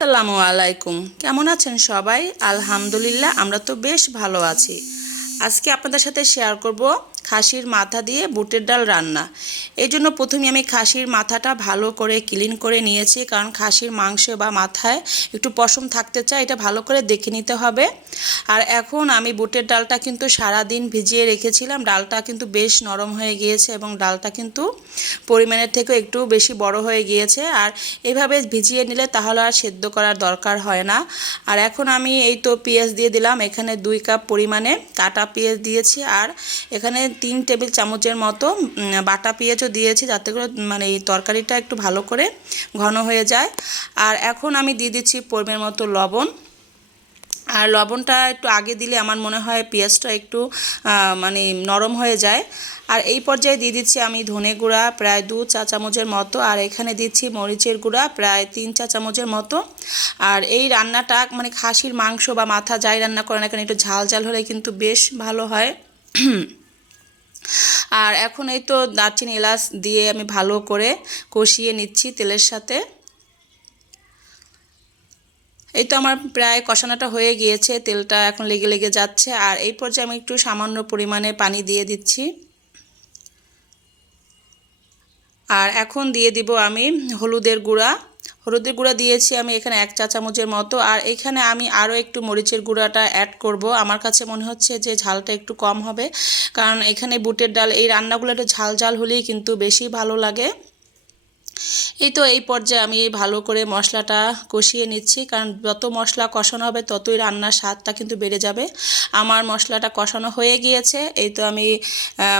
আসসালামু আলাইকুম। কেমন আছেন সবাই? আলহামদুলিল্লাহ, আমরা তো বেশ ভালো আছি। আজকে আপনাদের সাথে শেয়ার করব খাসির মাথা দিয়ে বুটের ডাল রান্না। এই জন্য প্রথমে আমি খাসির মাথাটা ভালো করে ক্লিন করে নিয়েছি, কারণ খাসির মাংস বা মাথায় একটু পশম থাকতে চায়, এটা ভালো করে দেখে নিতে হবে। আর এখন আমি বুটের ডালটা কিন্তু সারা দিন ভিজিয়ে রেখেছিলাম, ডালটা কিন্তু বেশ নরম হয়ে গিয়েছে এবং ডালটা কিন্তু পরিমাণের থেকেও একটু বেশি বড় হয়ে গিয়েছে। আর এভাবে ভিজিয়ে নিলে তাহলে আর সেদ্ধ করার দরকার হয় না। আর এখন আমি এই তো পেঁয়াজ দিয়ে দিলাম, এখানে দুই কাপ পরিমাণে কাটা পেঁয়াজ দিয়েছি। আর এখানে তিন টেবিল চামচের মতো বাটা পেঁয়াজও দিয়েছি যাতে করে মানে এই তরকারিটা একটু ভালো করে ঘন হয়ে যায়। আর এখন আমি দিয়ে দিচ্ছি পরিমাণ মতো লবণ। আর লবণটা একটু আগে দিলে আমার মনে হয় পেঁয়াজটা একটু মানে নরম হয়ে যায়। আর এই পর্যায়ে দিয়ে দিচ্ছি আমি ধনে গুঁড়া, প্রায় দু চা চামচের মতো। আর এখানে দিচ্ছি মরিচের গুঁড়া, প্রায় তিন চা চামচের মতো। আর এই রান্নাটা মানে খাসির মাংস বা মাথা যাই রান্না করেন এখানে একটু ঝাল ঝাল হলে কিন্তু বেশ ভালো হয়। আর এখন এই তো দারচিনি এলাচ দিয়ে আমি ভালো করে কষিয়ে নিচ্ছি তেলের সাথে। এই তো আমার প্রায় কষানোটা হয়ে গিয়েছে, তেলটা এখন লেগে লেগে যাচ্ছে। আর এই পর্যায়ে আমি একটু সামান্য পরিমাণে পানি দিয়ে দিচ্ছি। আর এখন দিয়ে দিব আমি হলুদের গুঁড়া। হলুদের গুঁড়া দিয়েছি, আমি এখানে এক চা চামচের মতো। আর এখানে আমি আরও একটু মরিচের গুঁড়াটা অ্যাড করব। আমার কাছে মনে হচ্ছে যে ঝালটা একটু কম হবে, কারণ এখানে বুটের ডাল, এই রান্নাগুলো একটু ঝাল ঝাল হলেই কিন্তু বেশি ভালো লাগে। এই তো এই পর্যায়ে আমি ভালো করে মশলাটা কষিয়ে নিচ্ছি, কারণ যত মশলা কষানো হবে ততই রান্নার স্বাদটা কিন্তু বেড়ে যাবে। আমার মশলাটা কষানো হয়ে গিয়েছে, এই তো আমি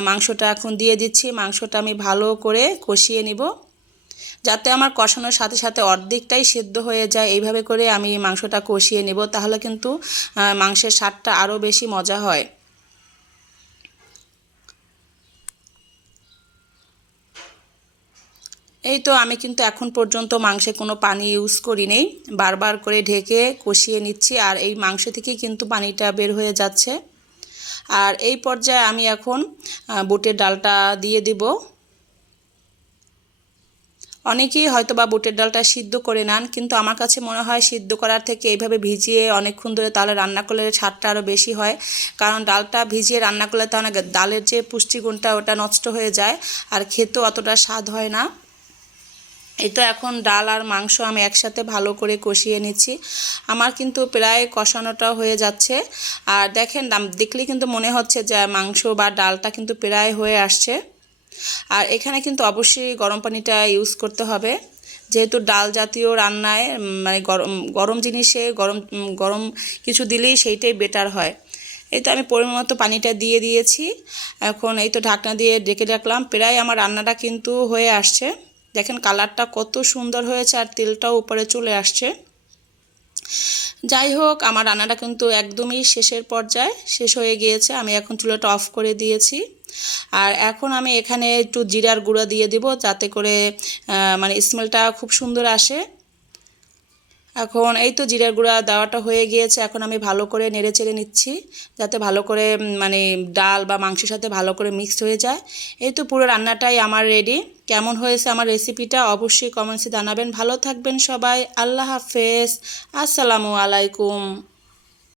মাংসটা এখন দিয়ে দিচ্ছি। মাংসটা আমি ভালো করে কষিয়ে নিব। যাতে আমার কষানোর সাথে সাথে অর্ধেকটাই সেদ্ধ হয়ে যায়, এইভাবে করে আমি মাংসটা কষিয়ে নেব, তাহলে কিন্তু মাংসের স্বাদটা আরও বেশি মজা হয়। এই তো আমি কিন্তু এখন পর্যন্ত মাংসে কোনো পানি ইউজ করি নেই, বারবার করে ঢেকে কষিয়ে নিচ্ছি, আর এই মাংস থেকেই কিন্তু পানিটা বের হয়ে যাচ্ছে। আর এই পর্যায়ে আমি এখন বুটের ডালটা দিয়ে দিব। অনেকেই হয়তো বা বুটের ডালটা সিদ্ধ করে নেন, কিন্তু আমার কাছে মনে হয় সিদ্ধ করার থেকে এইভাবে ভিজিয়ে অনেকক্ষণ ধরে তাহলে রান্না করলে স্বাদটা আরও বেশি হয়। কারণ ডালটা ভিজিয়ে রান্না করলে তাহলে ডালের যে পুষ্টিগুণটা ওটা নষ্ট হয়ে যায়, আর খেতেও অতটা স্বাদ হয় না। এই তো এখন ডাল আর মাংস আমি একসাথে ভালো করে কষিয়ে নিচ্ছি। আমার কিন্তু প্রায় কষানোটা হয়ে যাচ্ছে। আর দেখেন দেখলেই কিন্তু মনে হচ্ছে যে মাংস বা ডালটা কিন্তু প্রায় হয়ে আসছে। আর এখানে কিন্তু অবশ্যই গরম পানিটা ইউজ করতে হবে। যেহেতু ডাল জাতীয় রান্নায় মানে গরম গরম জিনিসে গরম গরম কিছু দিলেই সেইটাই বেটার হয়। এই তো আমি পরিমাণ মতো পানিটা দিয়ে দিয়েছি। এখন এই তো ঢাকনা দিয়ে ডেকে রাখলাম। প্রায় আমার রান্নাটা কিন্তু হয়ে আসছে। দেখেন কালারটা কত সুন্দর হয়েছে আর তেলটাও উপরে চলে আসছে। যাই হোক আমার রান্নাটা কিন্তু একদমই শেষের পর্যায়ে শেষ হয়ে গিয়েছে। আমি এখন চুলাটা অফ করে দিয়েছি। আর এখন আমি এখানে একটু জিরার গুঁড়া দিয়ে দেব, যাতে করে মানে স্মেলটা খুব সুন্দর আসে। এখন এই তো জিরার গুঁড়া দেওয়াটা হয়ে গিয়েছে, এখন আমি ভালো করে নেড়ে চেড়ে নিচ্ছি যাতে ভালো করে মানে ডাল বা মাংসের সাথে ভালো করে মিক্সড হয়ে যায়। এই তো পুরো রান্নাটাই আমার রেডি কেমন হয়েছে আমার রেসিপিটা অবশ্যই কমেন্টসে জানাবেন। ভালো থাকবেন সবাই, আল্লাহ হাফেজ। আসসালামু আলাইকুম।